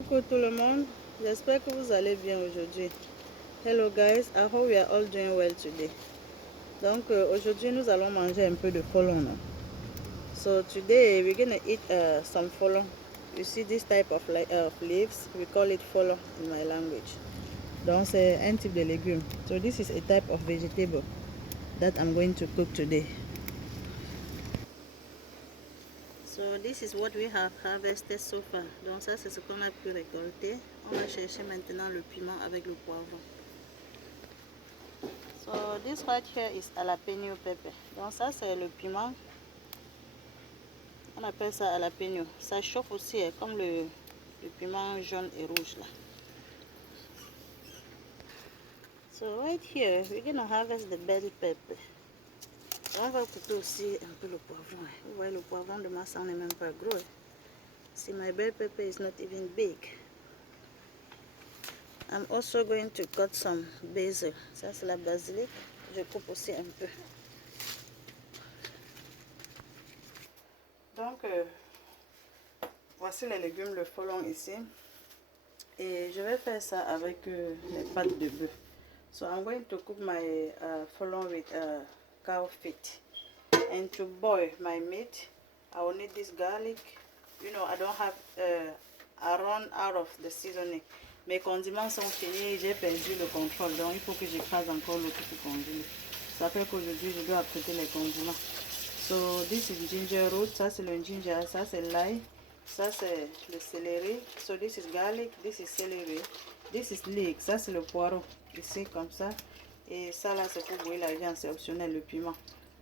Coucou tout le monde, j'espère que vous allez bien aujourd'hui. Hello guys, I hope we are all doing well today. Donc aujourd'hui nous allons manger un peu de folon. So today we're gonna eat some folon. You see this type of leaves, we call it folon in my language. Donc c'est un type de légume. So this is a type of vegetable that I'm going to cook today. So this is what we have harvested so far. Donc ça c'est ce qu'on a pu récolter. On va chercher maintenant le piment avec le poivron. So this right here is jalapeno pepper. Donc ça c'est le piment. On appelle ça jalapeno. Ça chauffe aussi comme le piment jaune et rouge là. So right here we're gonna harvest the bell pepper. On va couper aussi un peu le poivron. Vous voyez le poivron de ma sang n'est même pas gros. See, my bell pepper is not even big. I'm also going to cut some basil. Ça c'est la basilic. Je coupe aussi un peu. Donc voici les légumes, le folon ici. Et je vais faire ça avec les pâtes de bœuf. So I'm going to cook my folon with cow feet. And to boil my meat, I will need this garlic. You know, I don't have, I run out of the seasoning. Mes condiments sont finis, j'ai perdu le contrôle. Donc il faut que j'écrase encore l'autre pour congeler. Ça fait qu'aujourd'hui je dois apprêter les condiments. So this is ginger root, ça c'est le ginger, ça c'est l'ail. Ça c'est le céleri. So this is garlic, this is celery. This is leek, ça c'est le poireau. Ici comme ça. Et ça là c'est pour bouillir la viande, c'est optionnel le piment.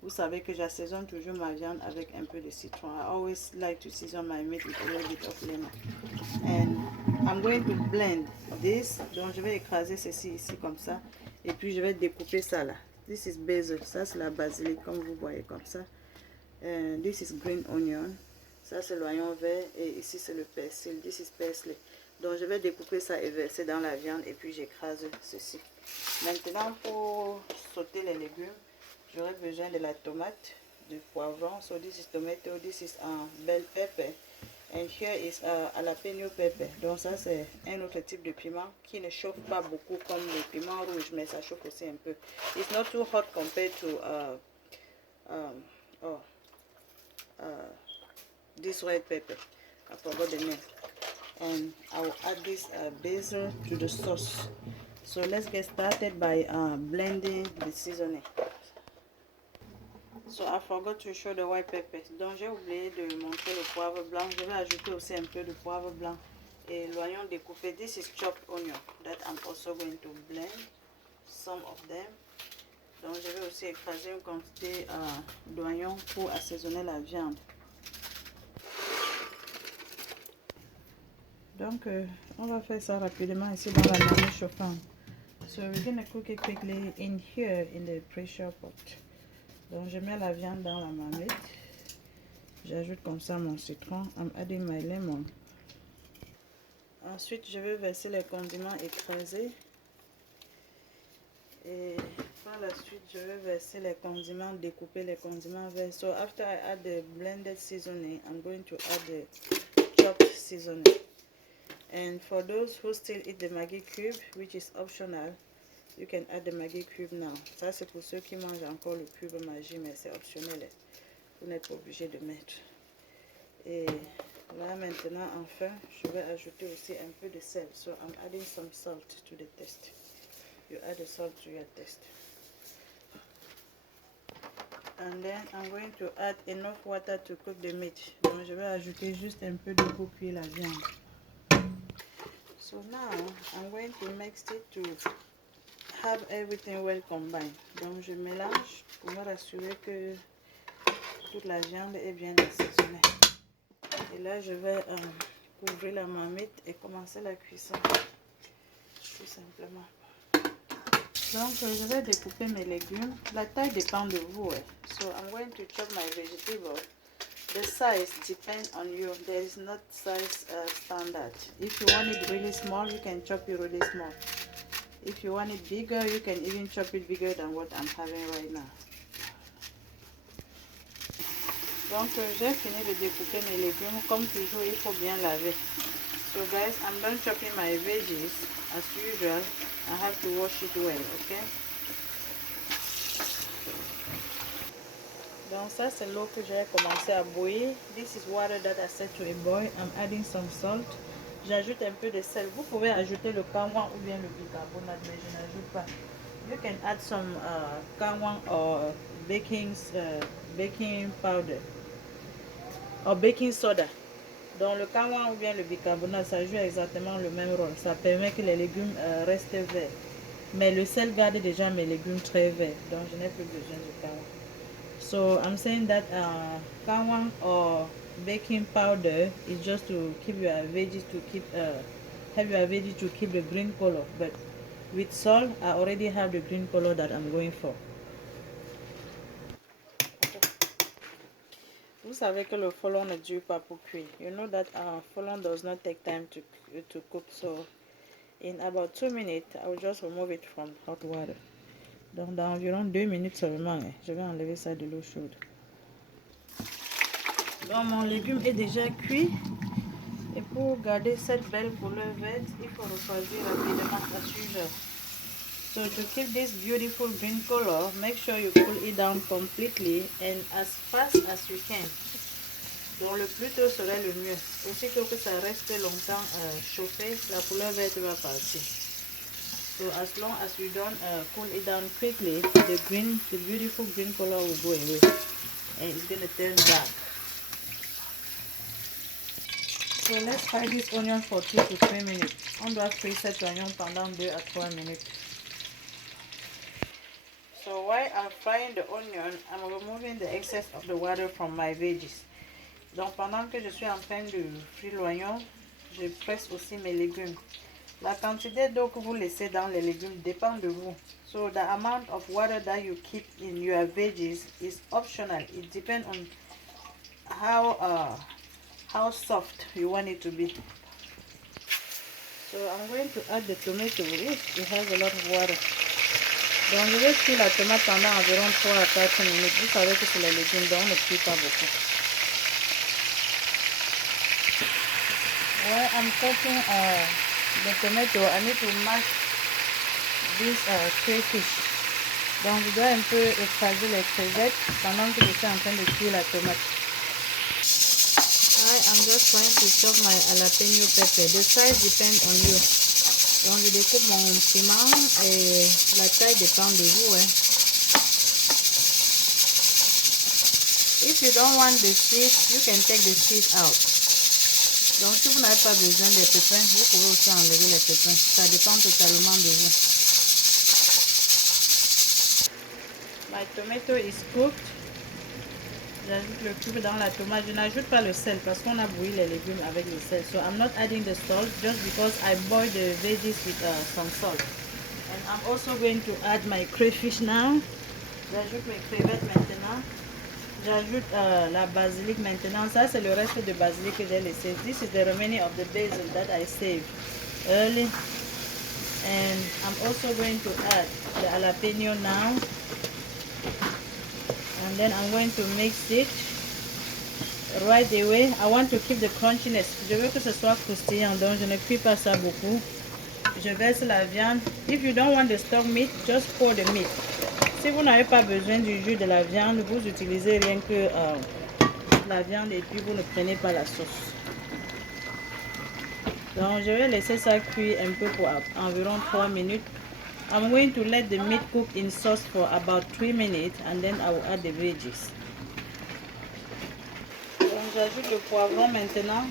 Vous savez que j'assaisonne toujours ma viande avec un peu de citron. I always like to season my meat with a little bit of lemon. And I'm going to blend this. Donc je vais écraser ceci ici comme ça. Et puis je vais découper ça là. This is basil, ça c'est la basilic comme vous voyez comme ça. And this is green onion. Ça c'est l'oignon vert et ici c'est le persil. This is parsley. Donc je vais découper ça et verser dans la viande et puis j'écrase ceci. Maintenant pour sauter les légumes, j'aurai besoin de la tomate, du poivron. So this is tomato, this is bell pepper. And here is jalapeno pepper. Donc ça c'est un autre type de piment qui ne chauffe pas beaucoup comme le piment rouge, mais ça chauffe aussi un peu. It's not too hot compared to this red pepper. I forgot the name. And I will add this basil to the sauce. So let's get started by blending the seasoning. So I forgot to show the white pepper. Donc j'ai oublié de montrer le poivre blanc. Je vais ajouter aussi un peu de poivre blanc et l'oignon découpé. This is chopped onion that I'm also going to blend some of them. Donc je vais aussi écraser une quantité d'oignons pour assaisonner la viande. Donc on va faire ça rapidement ici dans la marmite chauffante. So we're gonna cook it quickly in here in the pressure pot. Donc je mets la viande dans la marmite. J'ajoute comme ça mon citron. I'm adding my lemon. Ensuite je vais verser les condiments écrasés. Et par la suite je vais verser les condiments, découper les condiments verts. So after I add the blended seasoning, I'm going to add the chopped seasoning. And for those who still eat the Maggi cube, which is optional, you can add the Maggi cube now. Ça c'est pour ceux qui mangent encore le cube Maggi, mais c'est optionnel. Vous n'êtes pas obligé de mettre. Et là maintenant, enfin, je vais ajouter aussi un peu de sel. So I'm adding some salt to the taste. You add the salt to your taste. And then I'm going to add enough water to cook the meat. Donc je vais ajouter juste un peu d'eau pour cuire la viande. So now I'm going to mix it to have everything well combined. Donc je mélange pour me rassurer que toute la viande est bien assaisonnée. Et là je vais couvrir la marmite et commencer la cuisson. Tout simplement. Donc je vais découper mes légumes. La taille dépend de vous. So I'm going to chop my vegetable. The size depends on you. There is not size standard. If you want it really small, you can chop it really small. If you want it bigger, you can even chop it bigger than what I'm having right now. Donc j'ai fini de découper mes légumes. Comme toujours, il faut bien laver. So guys, I'm done chopping my veggies. As usual, I have to wash it well, okay? Donc ça c'est l'eau que j'ai commencé à bouillir. This is water that I set to a boil. I'm adding some salt. J'ajoute un peu de sel. Vous pouvez ajouter le kawang ou bien le bicarbonate, mais je n'ajoute pas. You can add some kawang or baking powder or baking soda. Donc le kawang ou bien le bicarbonate, ça joue exactement le même rôle. Ça permet que les légumes restent verts. Mais le sel garde déjà mes légumes très verts. Donc je n'ai plus besoin de kawang. So I'm saying that kawang or baking powder is just to keep your veggies to keep have your veggies to keep the green color. But with salt, I already have the green color that I'm going for. Vous savez que le folon ne dure pas pour cuire. You know that folon does not take time to cook. So in about 2 minutes, I will just remove it from hot water. Donc dans environ 2 minutes seulement, je vais enlever ça de l'eau chaude. Donc mon légume est déjà cuit. Et pour garder cette belle couleur verte, il faut refroidir rapidement as usual. So to keep this beautiful green color, make sure you cool it down completely and as fast as you can. Donc le plus tôt serait le mieux. Aussitôt que ça reste longtemps chauffé, la couleur verte va partir. So as long as you don't cool it down quickly, the beautiful green color will go away and it's going to turn black. So let's fry this onion for 2 to 3 minutes. On doit frire cet oignon pendant 2 à 3 minutes. So while I'm frying the onion, I'm removing the excess of the water from my veggies. Donc pendant que je suis en train de frire l'oignon, je presse aussi mes légumes. La quantité d'eau que vous laissez dans les légumes dépend de vous. So the amount of water that you keep in your veggies is optional. It depends on how soft you want it to be. So I'm going to add the tomato. It has a lot of water. Donc je vais cuire la tomate pendant environ 3 à 4 minutes. Vous savez que c'est les légumes, donc on ne cuit pas beaucoup. When I'm cooking the tomato, I need to mash this crayfish. Donc je dois un peu écraser les crevettes pendant que je suis en train de cuire la tomate. I'm just trying to chop my jalapeno pepper. The size depends on you. Donc je découpe mon piment et la taille dépend de vous. If you don't want the seeds, you can take the seeds out. Donc si vous n'avez pas besoin des pépins, vous pouvez aussi enlever les pépins. Ça dépend totalement de vous. My tomato is cooked. J'ajoute le cube dans la tomate. Je n'ajoute pas le sel parce qu'on a bouilli les légumes avec le sel. So I'm not adding the salt just because I boiled the veggies with some salt. And I'm also going to add my crayfish now. J'ajoute mes crevettes maintenant. J'ajoute la basilic maintenant. Ça c'est le reste de basilic que j'ai laissé. This is the remaining of the basil that I saved early. And I'm also going to add the jalapeno now. And then I'm going to mix it right away. I want to keep the crunchiness. Je veux que ce soit croustillant, donc je ne cuis pas ça beaucoup. Je verse la viande. If you don't want the stock meat, just pour the meat. Si vous n'avez pas besoin du jus de la viande, vous utilisez rien que la viande et puis vous ne prenez pas la sauce. Donc je vais laisser ça cuire un peu pour environ 3 minutes. I'm going to let the meat cook in sauce for about 3 minutes and then I will add the veggies. Donc j'ajoute le poivron maintenant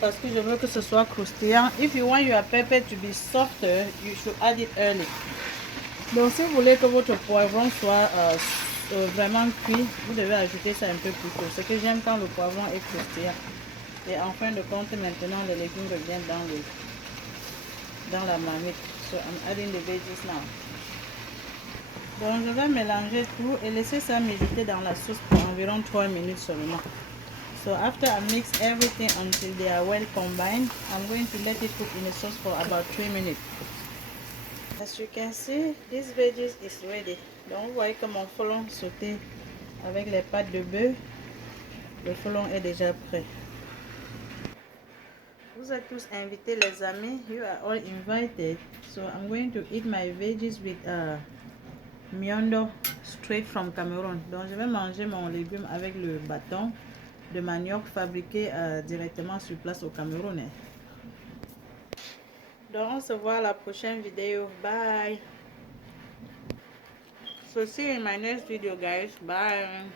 parce que je veux que ce soit croustillant. If you want your pepper to be softer, you should add it early. Donc si vous voulez que votre poivron soit vraiment cuit, vous devez ajouter ça un peu plus tôt. Ce que j'aime quand le poivron est croustillant. Et en fin de compte, maintenant les légumes reviennent dans la marmite. So I'm adding the veggies now. Donc je vais mélanger tout et laisser ça mijoter dans la sauce pour environ 3 minutes seulement. So after I mix everything until they are well combined, I'm going to let it cook in the sauce for about 3 minutes. As you can see, this veggies is ready. Donc vous voyez que mon folon sauté avec les pâtes de bœuf, le folon est déjà prêt. Vous Vous êtes tous invités, les amis. You are all invited. So I'm going to eat my veggies with miondo straight from Cameroon. Donc je vais manger mon légume avec le bâton de manioc fabriqué directement sur place au Cameroun. Donc on se voit à la prochaine vidéo. Bye. So see you in my next video, guys. Bye.